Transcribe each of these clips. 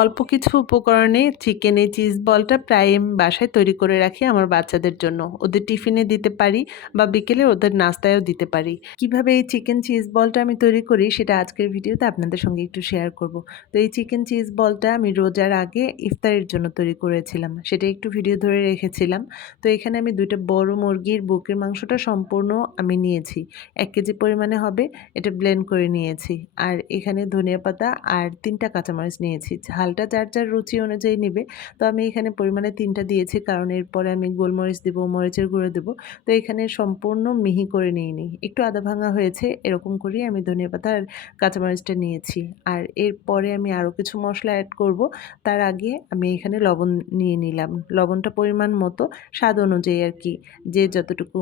অল্প কিছু উপকরণে চিকেনে চিজ বলটা প্রায় আমি বাসায় তৈরি করে রাখি আমার বাচ্চাদের জন্য। ওদের টিফিনে দিতে পারি বা বিকেলে ওদের নাস্তায়ও দিতে পারি। কীভাবে এই চিকেন চিজ বলটা আমি তৈরি করি সেটা আজকের ভিডিওতে আপনাদের সঙ্গে একটু শেয়ার করব। তো এই চিকেন চিজ বলটা আমি রোজার আগে ইফতারের জন্য তৈরি করেছিলাম। সেটা একটু ভিডিও ধরে রেখেছিলাম। তো এখানে আমি দুইটা বড় মুরগির বুকের মাংসটা সম্পূর্ণ আমি নিয়েছি। এক কেজি পরিমাণে হবে, এটা ব্লেন্ড করে নিয়েছি। আর এখানে ধনিয়া পাতা আর তিনটা কাঁচামরিচ নিয়েছি। ঝালটা, যার যার রুচি অনুযায়ী নেবে। তো আমি এখানে পরিমাণে তিনটা দিয়েছি, কারণ এরপরে আমি গোলমরিচ দেবো, মরিচের গুঁড়ো দেবো। তো এখানে সম্পূর্ণ মিহি করে নিয়ে নিই। একটু আধা ভাঙা হয়েছে, এরকম করেই আমি ধনিয়া পাতা আর কাঁচামরিচটা নিয়েছি। আর এরপরে আমি আরও কিছু মশলা অ্যাড করব। তার আগে আমি এখানে লবণ নিয়ে নিলাম। লবণটা পরিমাণ মতো, স্বাদ অনুযায়ী আর কি। যে যতটুকু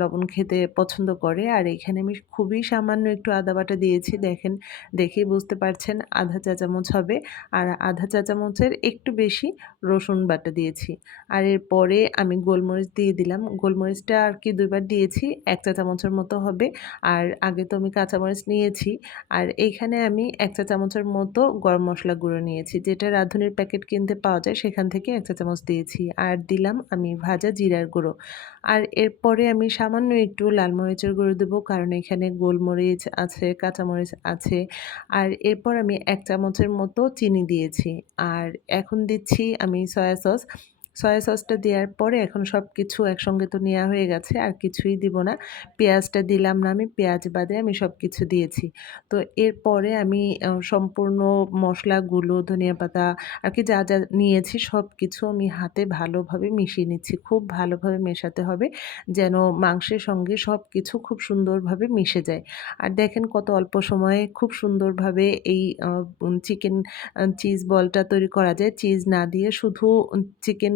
লবণ খেতে পছন্দ করে। আর এখানে আমি খুবই সামান্য একটু আদা বাটা দিয়েছি। দেখেন, দেখেই বুঝতে পারছেন, আধা চা চামচ হবে। আর আধা চা চামচের একটু বেশি রসুন বাটা দিয়েছি। আর এরপরে আমি গোলমরিচ দিয়ে দিলাম। গোলমরিচটা আর কি দুইবার দিয়েছি, এক চা চামচের মতো হবে। আর আগে তো আমি কাঁচামরিচ নিয়েছি। আর এইখানে আমি এক চা চামচের মতো গরম মশলা গুঁড়ো নিয়েছি, যেটা রাঁধুনির প্যাকেট কিনতে পাওয়া যায়, সেখান থেকে এক চা চামচ দিয়েছি। আর দিলাম আমি ভাজা জিরার গুঁড়ো। আর এরপরে আমি সামান্য একটু লাল মরিচের গুঁড়ো দেবো, কারণ এখানে গোলমরিচ আছে, কাঁচামরিচ আছে। আর এরপর আমি এক চামচের মতো চিনি দিয়েছি। আর এখন দিচ্ছি আমি সয়া সস সয়া সসটা দেওয়ার পরে এখন সব কিছু একসঙ্গে তো নেওয়া হয়ে গেছে, আর কিছুই দিব না। পেঁয়াজটা দিলাম না আমি, পেঁয়াজ বাদে আমি সব কিছু দিয়েছি। তো এরপরে আমি সম্পূর্ণ মশলাগুলো, ধনিয়া পাতা, আর কি যা যা নিয়েছি সব কিছু আমি হাতে ভালোভাবে মিশিয়ে নিচ্ছি। খুব ভালোভাবে মেশাতে হবে যেন মাংসের সঙ্গে সব কিছু খুব সুন্দরভাবে মিশে যায়। আর দেখেন কত অল্প সময়ে খুব সুন্দরভাবে এই চিকেন চিজ বলটা তৈরি করা যায়। চিজ না দিয়ে শুধু চিকেন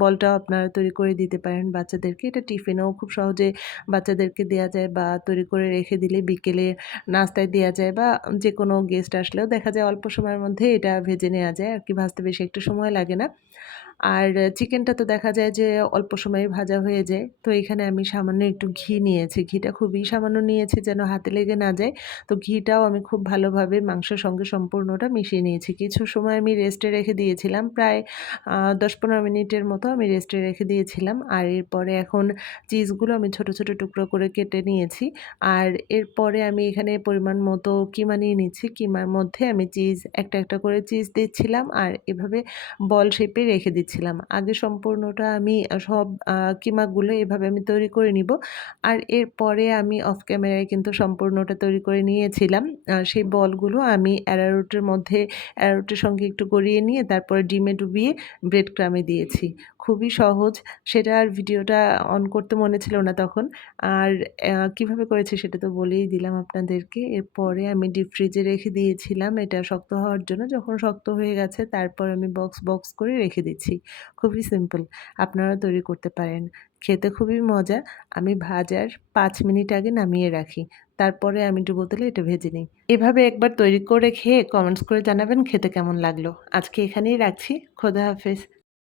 বলটাও আপনারা তৈরি করে দিতে পারেন বাচ্চাদেরকে। এটা টিফিনেও খুব সহজে বাচ্চাদেরকে দেওয়া যায় বা তৈরি করে রেখে দিলে বিকেলে নাস্তায় দেওয়া যায় বা যে কোনো গেস্ট আসলেও দেখা যায় অল্প সময়ের মধ্যে এটা ভেজে নেওয়া যায়। আর কি ভাজতে বেশি একটু সময় লাগে না। আর চিকেনটা তো দেখা যায় যে অল্প সময়ে ভাজা হয়ে যায়। তো এখানে আমি সামান্য একটু ঘি নিয়েছি। ঘিটা খুবই সামান্য নিয়েছি যেন হাতে লেগে না যায়। তো ঘিটাও আমি খুব ভালোভাবে মাংসের সঙ্গে সম্পূর্ণটা মিশিয়ে নিয়েছি। কিছু সময় আমি রেস্টে রেখে দিয়েছিলাম। প্রায় দশ পনেরো মিনিটের মতো আমি রেস্টে রেখে দিয়েছিলাম। আর এরপরে এখন চিজগুলো আমি ছোট ছোট টুকরো করে কেটে নিয়েছি। আর এরপরে আমি এখানে পরিমাণ মতো কিমা নিয়ে নিচ্ছি। কিমার মধ্যে আমি চিজ একটা একটা করে চিজ দিচ্ছিলাম। আর এভাবে বল শেপে রেখে দিচ্ছি। দিয়েছিলাম। আগে সম্পূর্ণটা আমি সব কিমাগুলো এভাবে আমি তৈরি করে নিব। আর এরপরে আমি অফ ক্যামেরায় কিন্তু সম্পূর্ণটা তৈরি করে নিয়েছিলাম। সেই বলগুলো আমি অ্যারারুটের মধ্যে অ্যারারুটের সঙ্গে একটু গড়িয়ে নিয়ে তারপরে ডিমে ডুবিয়ে ব্রেড ক্রামে দিয়েছি। খুবই সহজ। সেটা আর ভিডিওটা অন করতে মনে ছিল না তখন। আর কীভাবে করেছি সেটা তো বলেই দিলাম আপনাদেরকে। এরপরে আমি ডিপ ফ্রিজে রেখে দিয়েছিলাম। এটা শক্ত হওয়ার জন্য যখন শক্ত হয়ে গেছে তারপর আমি বক্স বক্স করে রেখে দিচ্ছি। খুবই সিম্পল আপনারা তৈরি করতে পারেন। খেতে খুবই মজা। আমি ভাজার পাঁচ মিনিট আগে নামিয়ে রাখি। তারপরে আমি ডুবো তেলে এটা ভেজে নিই। এভাবে একবার তৈরি করে খেয়ে কমেন্টস করে জানাবেন খেতে কেমন লাগল। আজকে এখানেই রাখছি। খোদা হাফেজ।